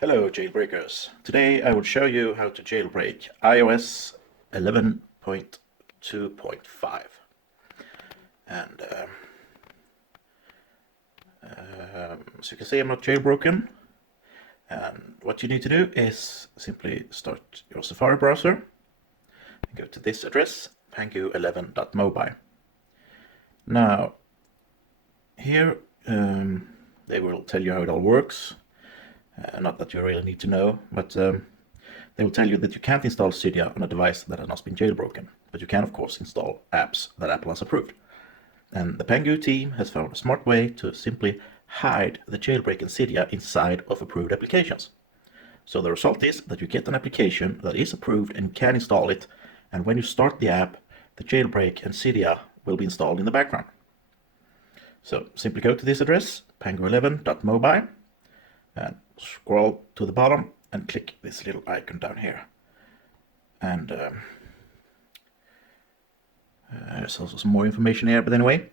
Hello jailbreakers. Today I will show you how to jailbreak iOS 11.2.5. And as you can see, I'm not jailbroken. And what you need to do is simply start your Safari browser and go to this address, pangu11.mobile. Now here they will tell you how it all works. Not that you really need to know, but they will tell you that you can't install Cydia on a device that has not been jailbroken, but you can of course install apps that Apple has approved. And the Pangu team has found a smart way to simply hide the jailbreak in Cydia inside of approved applications. So the result is that you get an application that is approved and you can install it, and when you start the app, the jailbreak and Cydia will be installed in the background. So simply go to this address, pangu11.mobile, and scroll to the bottom and click this little icon down here. And there's also some more information here, but anyway,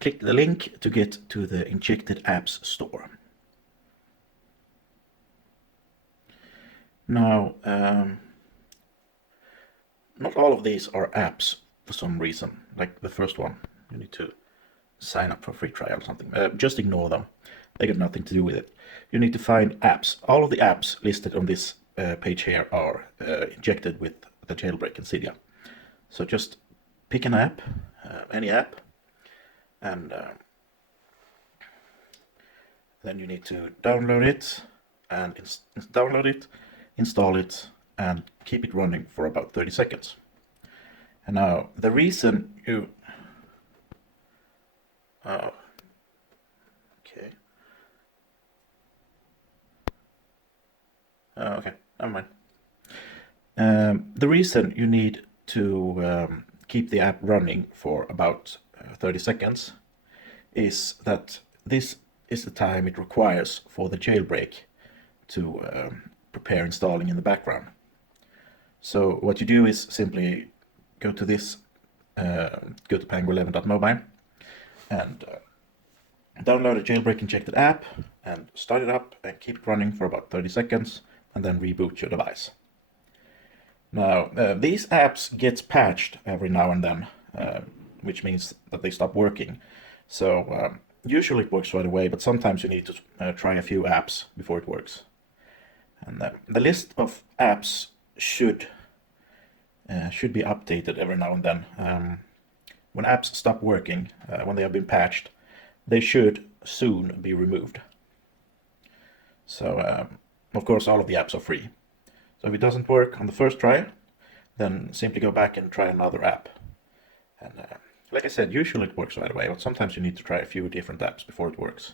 click the link to get to the injected apps store. Now, not all of these are apps for some reason, like the first one. You need to sign up for a free trial or something. Just ignore them. They got nothing to do with it. You need to find apps. All of the apps listed on this page here are injected with the jailbreak in Cydia. So just pick an app, any app, and then you need to download it and install it, and keep it running for about 30 seconds. And now the reason you okay, never mind. The reason you need to keep the app running for about 30 seconds is that this is the time it requires for the jailbreak to prepare installing in the background. So what you do is simply go to this, go to pangu11.mobile and download a jailbreak injected app and start it up and keep it running for about 30 seconds and then reboot your device. Now, these apps get patched every now and then, which means that they stop working. So usually it works right away, but sometimes you need to try a few apps before it works. And the list of apps should be updated every now and then. When apps stop working, when they have been patched, they should soon be removed. So, of course, all of the apps are free. So if it doesn't work on the first try, then simply go back and try another app. And like I said, usually it works right away, but sometimes you need to try a few different apps before it works.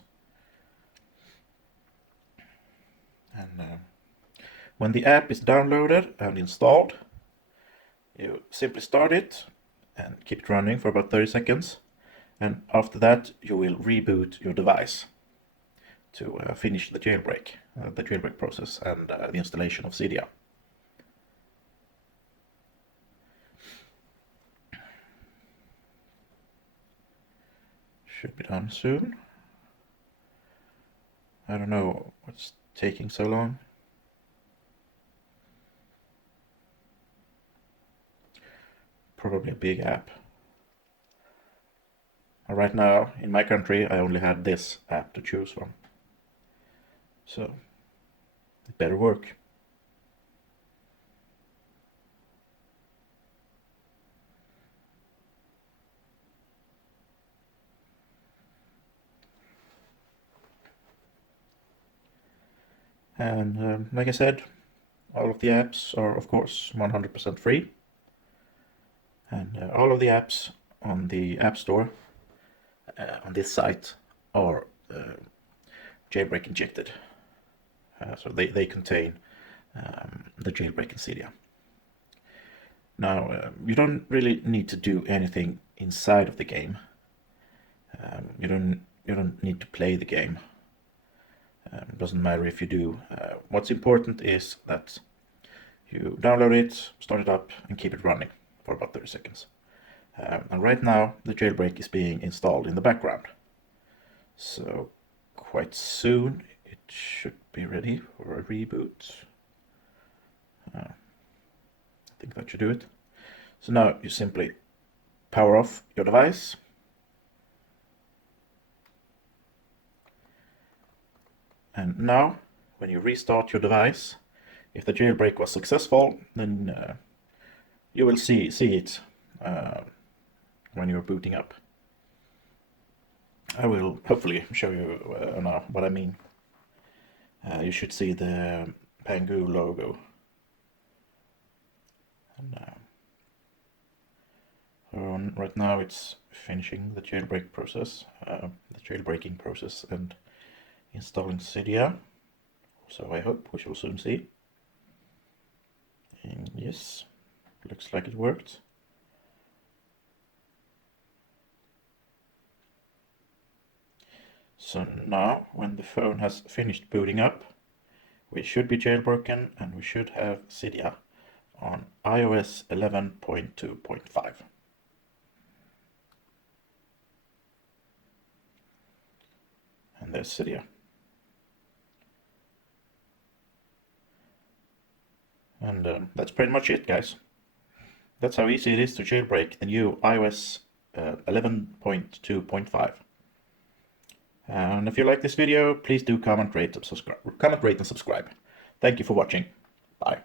And when the app is downloaded and installed, you simply start it and keep it running for about 30 seconds. And after that, you will reboot your device to finish the jailbreak process and the installation of Cydia. Should be done soon. I don't know what's taking so long. Probably a big app. Right now, in my country, I only had this app to choose from. So, it better work. And like I said, all of the apps are of course 100% free. And all of the apps on the App Store on this site are jailbreak injected. So they contain the jailbreak in Cydia. Now, you don't really need to do anything inside of the game. You don't need to play the game. It doesn't matter if you do. What's important is that you download it, start it up, and keep it running for about 30 seconds. And right now, the jailbreak is being installed in the background. So quite soon it should be ready for a reboot. I think that should do it. So now you simply power off your device. And now, when you restart your device, if the jailbreak was successful, then you will see it when you're booting up. I will hopefully show you now what I mean. You should see the Pangu logo. And right now it's finishing the jailbreak process, the jailbreaking process, and installing Cydia. So I hope we shall soon see. And yes, looks like it worked. So now, when the phone has finished booting up, we should be jailbroken and we should have Cydia on iOS 11.2.5. And there's Cydia. And that's pretty much it, guys. That's how easy it is to jailbreak the new iOS 11.2.5. And if you like this video, please do comment, rate, and subscribe. Thank you for watching. Bye.